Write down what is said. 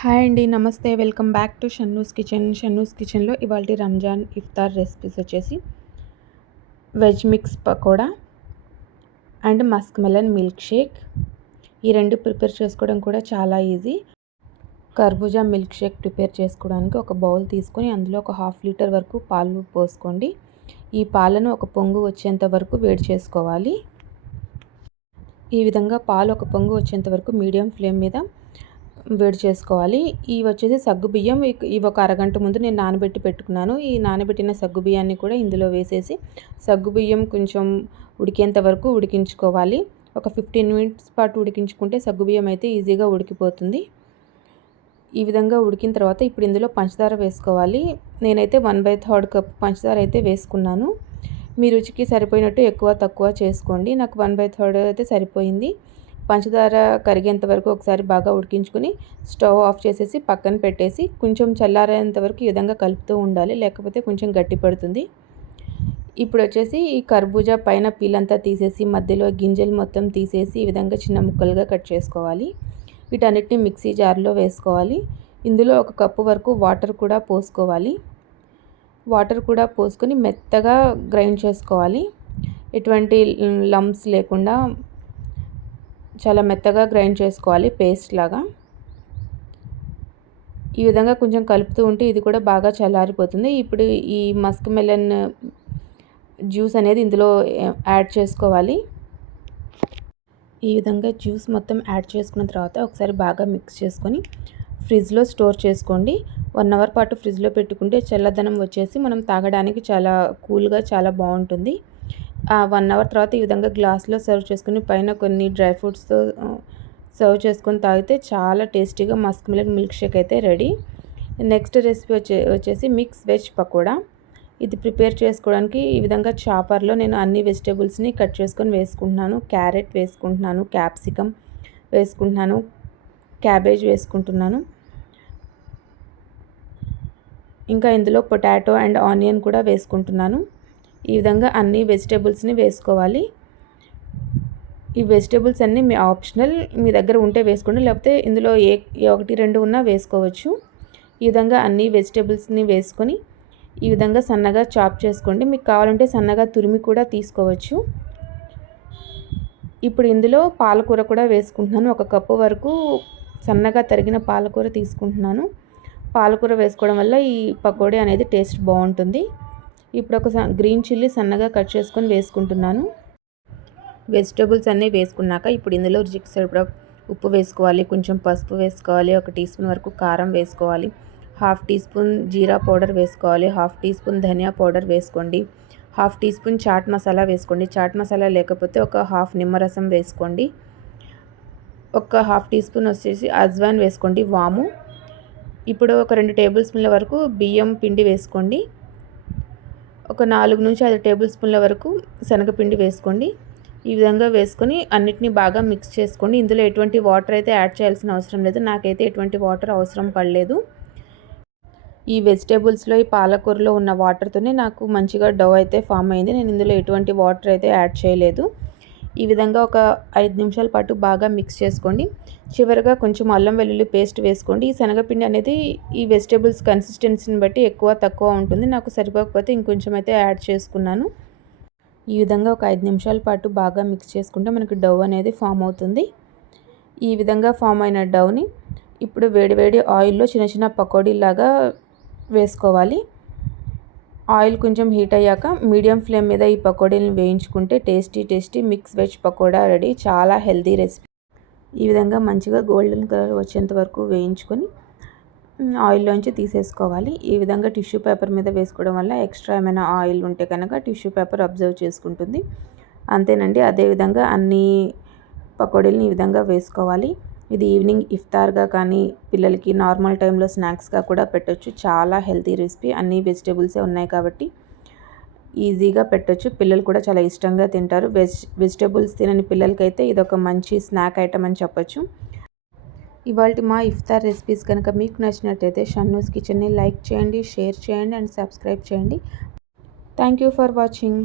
Hi అండి. నమస్తే. Welcome back to Shannu's kitchen. Shannu's కిచెన్‌లో ఇవాల్టి రంజాన్ ఇఫ్తార్ రెసిపీస్ వచ్చేసి veg mix pakoda and Musk melon milk shake. ఈ రెండు ప్రిపేర్ చేసుకోవడం కూడా చాలా ఈజీ. కర్బూజా మిల్క్ షేక్ ప్రిపేర్ చేసుకోవడానికి ఒక బౌల్ తీసుకొని అందులో ఒక 1/2 లీటర్ వరకు పాలు పోసుకోండి. ఈ పాలను ఒక పొంగు వచ్చేంత వరకు వేడి చేసుకోవాలి. ఈ విధంగా పాలు ఒక పొంగు వచ్చేంత వరకు మీడియం ఫ్లేమ్ మీద వేడి చేసుకోవాలి. ఇవి వచ్చేసి సగ్గుబియ్యం. ఇవి ఒక అరగంట ముందు నేను నానబెట్టి పెట్టుకున్నాను. ఈ నానబెట్టిన సగ్గుబియ్యాన్ని కూడా ఇందులో వేసేసి సగ్గుబియ్యం కొంచెం ఉడికేంత వరకు ఉడికించుకోవాలి. ఒక 15 మినిట్స్ పాటు ఉడికించుకుంటే సగ్గుబియ్యం అయితే ఈజీగా ఉడికిపోతుంది. ఈ విధంగా ఉడికిన తర్వాత ఇప్పుడు ఇందులో పంచదార వేసుకోవాలి. నేనైతే 1/3 కప్ పంచదార అయితే వేసుకున్నాను. మీ రుచికి సరిపోయినట్టు ఎక్కువ తక్కువ చేసుకోండి. నాకు 1/3 అయితే సరిపోయింది. పంచదార కరిగేంత వరకు ఒకసారి బాగా ఉడికించుకొని స్టవ్ ఆఫ్ చేసేసి పక్కన పెట్టేసి కొంచెం చల్లారేంత వరకు ఈ విధంగా కలుపుతూ ఉండాలి, లేకపోతే కొంచెం గట్టి పడుతుంది. ఇప్పుడు వచ్చేసి ఈ కర్బూజా పైన పీలంతా తీసేసి మధ్యలో గింజలు మొత్తం తీసేసి ఈ విధంగా చిన్న ముక్కలుగా కట్ చేసుకోవాలి. వీటన్నిటిని మిక్సీ జార్లో వేసుకోవాలి. ఇందులో 1 కప్పు వరకు వాటర్ కూడా పోసుకోవాలి. వాటర్ కూడా పోసుకొని మెత్తగా గ్రైండ్ చేసుకోవాలి. ఎటువంటి లంప్స్ లేకుండా చాలా మెత్తగా గ్రైండ్ చేసుకోవాలి, పేస్ట్ లాగా. ఈ విధంగా కొంచెం కలుపుతూ ఉంటే ఇది కూడా బాగా చల్లారిపోతుంది. ఇప్పుడు ఈ మస్క్ మెలన్ జ్యూస్ అనేది ఇందులో యాడ్ చేసుకోవాలి. ఈ విధంగా జ్యూస్ మొత్తం యాడ్ చేసుకున్న తర్వాత ఒకసారి బాగా మిక్స్ చేసుకొని ఫ్రిడ్జ్లో స్టోర్ చేసుకోండి. 1 అవర్ పాటు ఫ్రిడ్జ్లో పెట్టుకుంటే చల్లదనం వచ్చేసి మనం తాగడానికి చాలా కూల్గా చాలా బాగుంటుంది. 1 అవర్ తర్వాత ఈ విధంగా గ్లాస్లో సర్వ్ చేసుకుని పైన కొన్ని డ్రై ఫ్రూట్స్తో సర్వ్ చేసుకొని తాగితే చాలా టేస్టీగా మస్క్ మిలన్ మిల్క్ షేక్ అయితే రెడీ. నెక్స్ట్ రెసిపీ వచ్చేసి మిక్స్ వెజ్ పకోడా. ఇది ప్రిపేర్ చేసుకోవడానికి ఈ విధంగా చాపర్లో నేను అన్ని వెజిటేబుల్స్ని కట్ చేసుకొని వేసుకుంటున్నాను. క్యారెట్ వేసుకుంటున్నాను, క్యాప్సికమ్ వేసుకుంటున్నాను, క్యాబేజ్ వేసుకుంటున్నాను. ఇంకా ఇందులో పొటాటో అండ్ ఆనియన్ కూడా వేసుకుంటున్నాను. ఈ విధంగా అన్ని వెజిటేబుల్స్ని వేసుకోవాలి. ఈ వెజిటేబుల్స్ అన్నీ మీ ఆప్షనల్, మీ దగ్గర ఉంటే వేసుకోండి, లేకపోతే ఇందులో ఏ 1-2 ఉన్నా వేసుకోవచ్చు. ఈ విధంగా అన్ని వెజిటేబుల్స్ని వేసుకొని ఈ విధంగా సన్నగా చాప్ చేసుకోండి. మీకు కావాలంటే సన్నగా తురిమి కూడా తీసుకోవచ్చు. ఇప్పుడు ఇందులో పాలకూర కూడా వేసుకుంటున్నాను. 1 కప్పు వరకు సన్నగా తరిగిన పాలకూర తీసుకుంటున్నాను. పాలకూర వేసుకోవడం వల్ల ఈ పకోడీ అనేది టేస్ట్ బాగుంటుంది. ఇప్పుడు ఒక గ్రీన్ చిల్లీ సన్నగా కట్ చేసుకొని వేసుకుంటున్నాను. వెజిటేబుల్స్ అన్నీ వేసుకున్నాక ఇప్పుడు ఇందులో రుచికి సరిపడా ఉప్పు వేసుకోవాలి, కొంచెం పసుపు వేసుకోవాలి, 1 టీ స్పూన్ వరకు కారం వేసుకోవాలి, 1/2 టీ స్పూన్ జీరా పౌడర్ వేసుకోవాలి, 1/2 టీ స్పూన్ ధనియా పౌడర్ వేసుకోండి, 1/2 టీ స్పూన్ చాట్ మసాలా వేసుకోండి. చాట్ మసాలా లేకపోతే ఒక 1/2 నిమ్మరసం వేసుకోండి. ఒక 1/2 టీ స్పూన్ వచ్చేసి అజ్వాన్ వేసుకోండి, వాము. ఇప్పుడు ఒక 2 టేబుల్ స్పూన్ల వరకు బియ్యం పిండి వేసుకోండి. ఒక 4-5 టేబుల్ స్పూన్ల వరకు శనగపిండి వేసుకోండి. ఈ విధంగా వేసుకొని అన్నిటినీ బాగా మిక్స్ చేసుకోండి. ఇందులో ఎటువంటి వాటర్ అయితే యాడ్ చేయాల్సిన అవసరం లేదు. నాకైతే ఎటువంటి వాటర్ అవసరం పడలేదు. ఈ వెజిటేబుల్స్లో ఈ పాలకూరలో ఉన్న వాటర్తోనే నాకు మంచిగా డవ్ అయితే ఫామ్ అయింది. నేను ఇందులో ఎటువంటి వాటర్ అయితే యాడ్ చేయలేదు. ఈ విధంగా ఒక 5 నిమిషాల పాటు బాగా మిక్స్ చేసుకోండి. చివరిగా కొంచెం అల్లం వెల్లుల్లి పేస్ట్ వేసుకోండి. ఈ శనగపిండి అనేది ఈ వెజిటేబుల్స్ కన్సిస్టెన్సీని బట్టి ఎక్కువ తక్కువ ఉంటుంది. నాకు సరిపోకపోతే ఇంకొంచెం అయితే యాడ్ చేసుకున్నాను. ఈ విధంగా ఒక 5 నిమిషాల పాటు బాగా మిక్స్ చేసుకుంటే మనకి డవ్ అనేది ఫామ్ అవుతుంది. ఈ విధంగా ఫామ్ అయిన డవ్ని ఇప్పుడు వేడివేడి ఆయిల్లో చిన్న చిన్న పకోడీలాగా వేసుకోవాలి. ఆయిల్ కొంచెం హీట్ అయ్యాక మీడియం ఫ్లేమ్ మీద ఈ పకోడీలను వేయించుకుంటే tasty mix veg pakoda ready. చాలా హెల్తీ రెసిపీ. ఈ విధంగా మంచిగా గోల్డెన్ కలర్ వచ్చేంత వరకు వేయించుకొని ఆయిల్లోంచి తీసేసుకోవాలి. ఈ విధంగా టిష్యూ పేపర్ మీద వేసుకోవడం వల్ల ఎక్స్ట్రా ఏమైనా ఆయిల్ ఉంటే కనుక టిష్యూ పేపర్ అబ్జర్వ్ చేసుకుంటుంది. అంతేనండి. అదేవిధంగా అన్ని పకోడీలని ఈ విధంగా వేసుకోవాలి. ఇది ఈవినింగ్ ఇఫ్తార్గా కానీ పిల్లలకి నార్మల్ టైంలో స్నాక్స్గా కూడా పెట్టొచ్చు. చాలా హెల్తీ రెసిపీ. అన్ని వెజిటేబుల్సే ఉన్నాయి కాబట్టి ఈజీగా పెట్టొచ్చు. పిల్లలు కూడా చాలా ఇష్టంగా తింటారు. వెజిటేబుల్స్ తినని పిల్లలకైతే ఇదొక మంచి స్నాక్ ఐటమ్ అని చెప్పొచ్చు. ఇవాల్టి మా ఇఫ్తార్ రెసిపీస్ కనుక మీకు నచ్చినట్టయితే షన్నూస్ కిచెన్ని లైక్ చేయండి, షేర్ చేయండి అండ్ సబ్స్క్రైబ్ చేయండి. Thank you for watching.